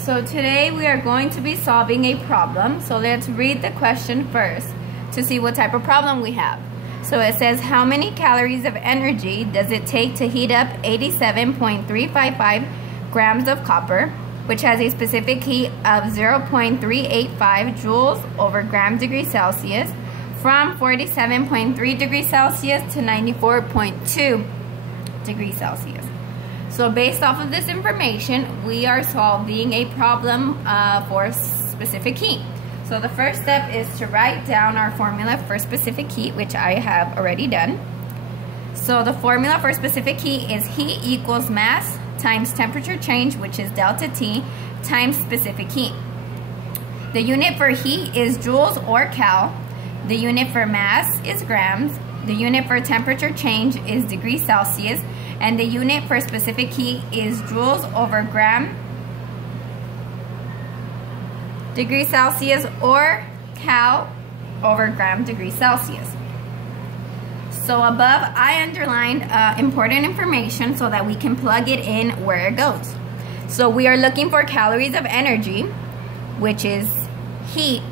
So today we are going to be solving a problem. So let's read the question first to see what type of problem we have. So it says, how many calories of energy does it take to heat up 87.355 grams of copper, which has a specific heat of 0.385 joules over gram degree Celsius, from 47.3 degrees Celsius to 94.2 degrees Celsius. So based off of this information, we are solving a problem for specific heat. So the first step is to write down our formula for specific heat, which I have already done. So the formula for specific heat is heat equals mass times temperature change, which is delta T, times specific heat. The unit for heat is joules or cal. The unit for mass is grams. The unit for temperature change is degrees Celsius. And the unit for specific heat is joules over gram degree Celsius, or cal over gram degree Celsius. So above, I underlined important information so that we can plug it in where it goes. So we are looking for calories of energy, which is heat,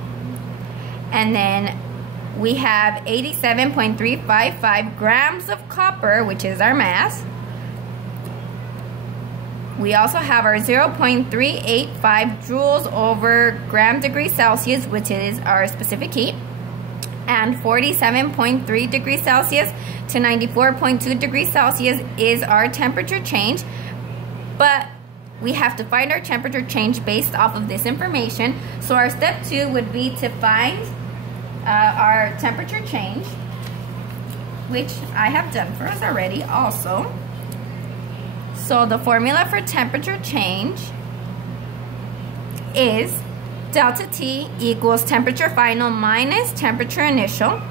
and then we have 87.355 grams of copper, which is our mass. We also have our 0.385 joules over gram degree Celsius, which is our specific heat, and 47.3 degrees Celsius to 94.2 degrees Celsius is our temperature change. But we have to find our temperature change based off of this information. So our step 2 would be to find our temperature change, which I have done for us already also. So the formula for temperature change is delta T equals temperature final minus temperature initial.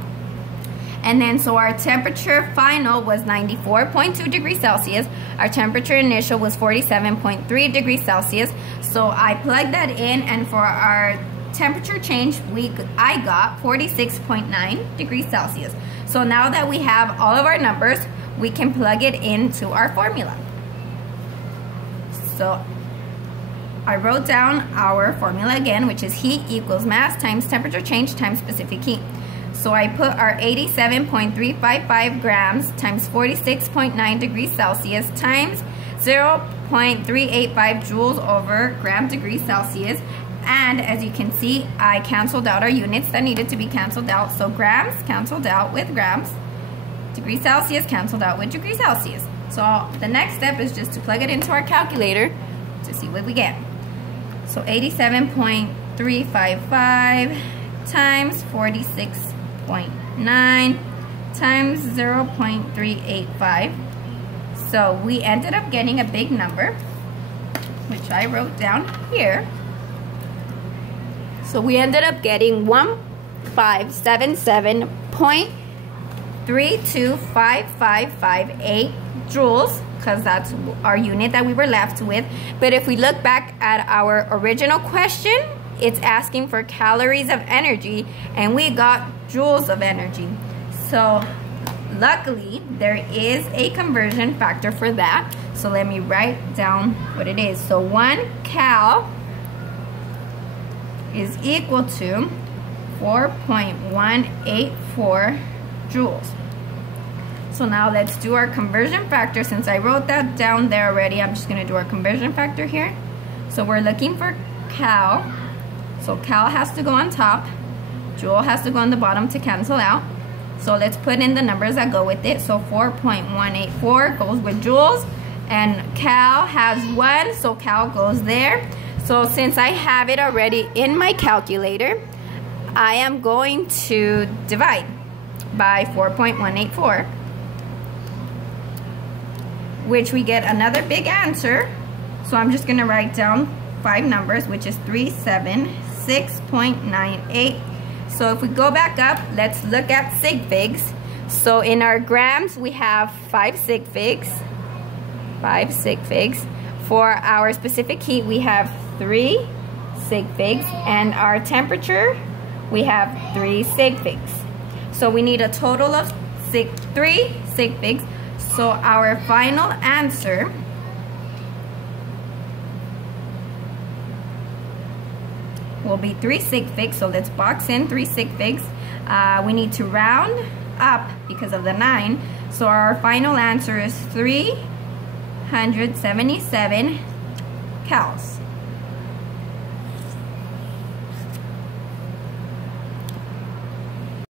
And then so our temperature final was 94.2 degrees Celsius. Our temperature initial was 47.3 degrees Celsius. So I plugged that in, and for our temperature change, I got 46.9 degrees Celsius. So now that we have all of our numbers, we can plug it into our formula. So I wrote down our formula again, which is heat equals mass times temperature change times specific heat. So I put our 87.355 grams times 46.9 degrees Celsius times 0.385 joules over gram degree Celsius. And as you can see, I canceled out our units that needed to be canceled out. So grams canceled out with grams, degrees Celsius canceled out with degrees Celsius. So the next step is just to plug it into our calculator to see what we get. So 87.355 times 46.9 times 0.385. So we ended up getting a big number, which I wrote down here. So we ended up getting 1577.325558 joules, because that's our unit that we were left with. But if we look back at our original question, it's asking for calories of energy, and we got joules of energy. So luckily there is a conversion factor for that. So let me write down what it is. So 1 cal is equal to 4.184 joules. So now let's do our conversion factor. Since I wrote that down there already, I'm just going to do our conversion factor here. So we're looking for cal. So cal has to go on top. Joule has to go on the bottom to cancel out. So let's put in the numbers that go with it. So 4.184 goes with joules. And cal has 1, so cal goes there. So since I have it already in my calculator, I am going to divide by 4.184. which we get another big answer. So I'm just going to write down 5 numbers, which is 376.98. So if we go back up, let's look at sig figs. So in our grams, we have 5 sig figs. 5 sig figs. For our specific heat, we have 3 sig figs. And our temperature, we have 3 sig figs. So we need a total of 3 sig figs. So our final answer will be 3 sig figs. So let's box in 3 sig figs. We need to round up because of the 9. So our final answer is 377 cals.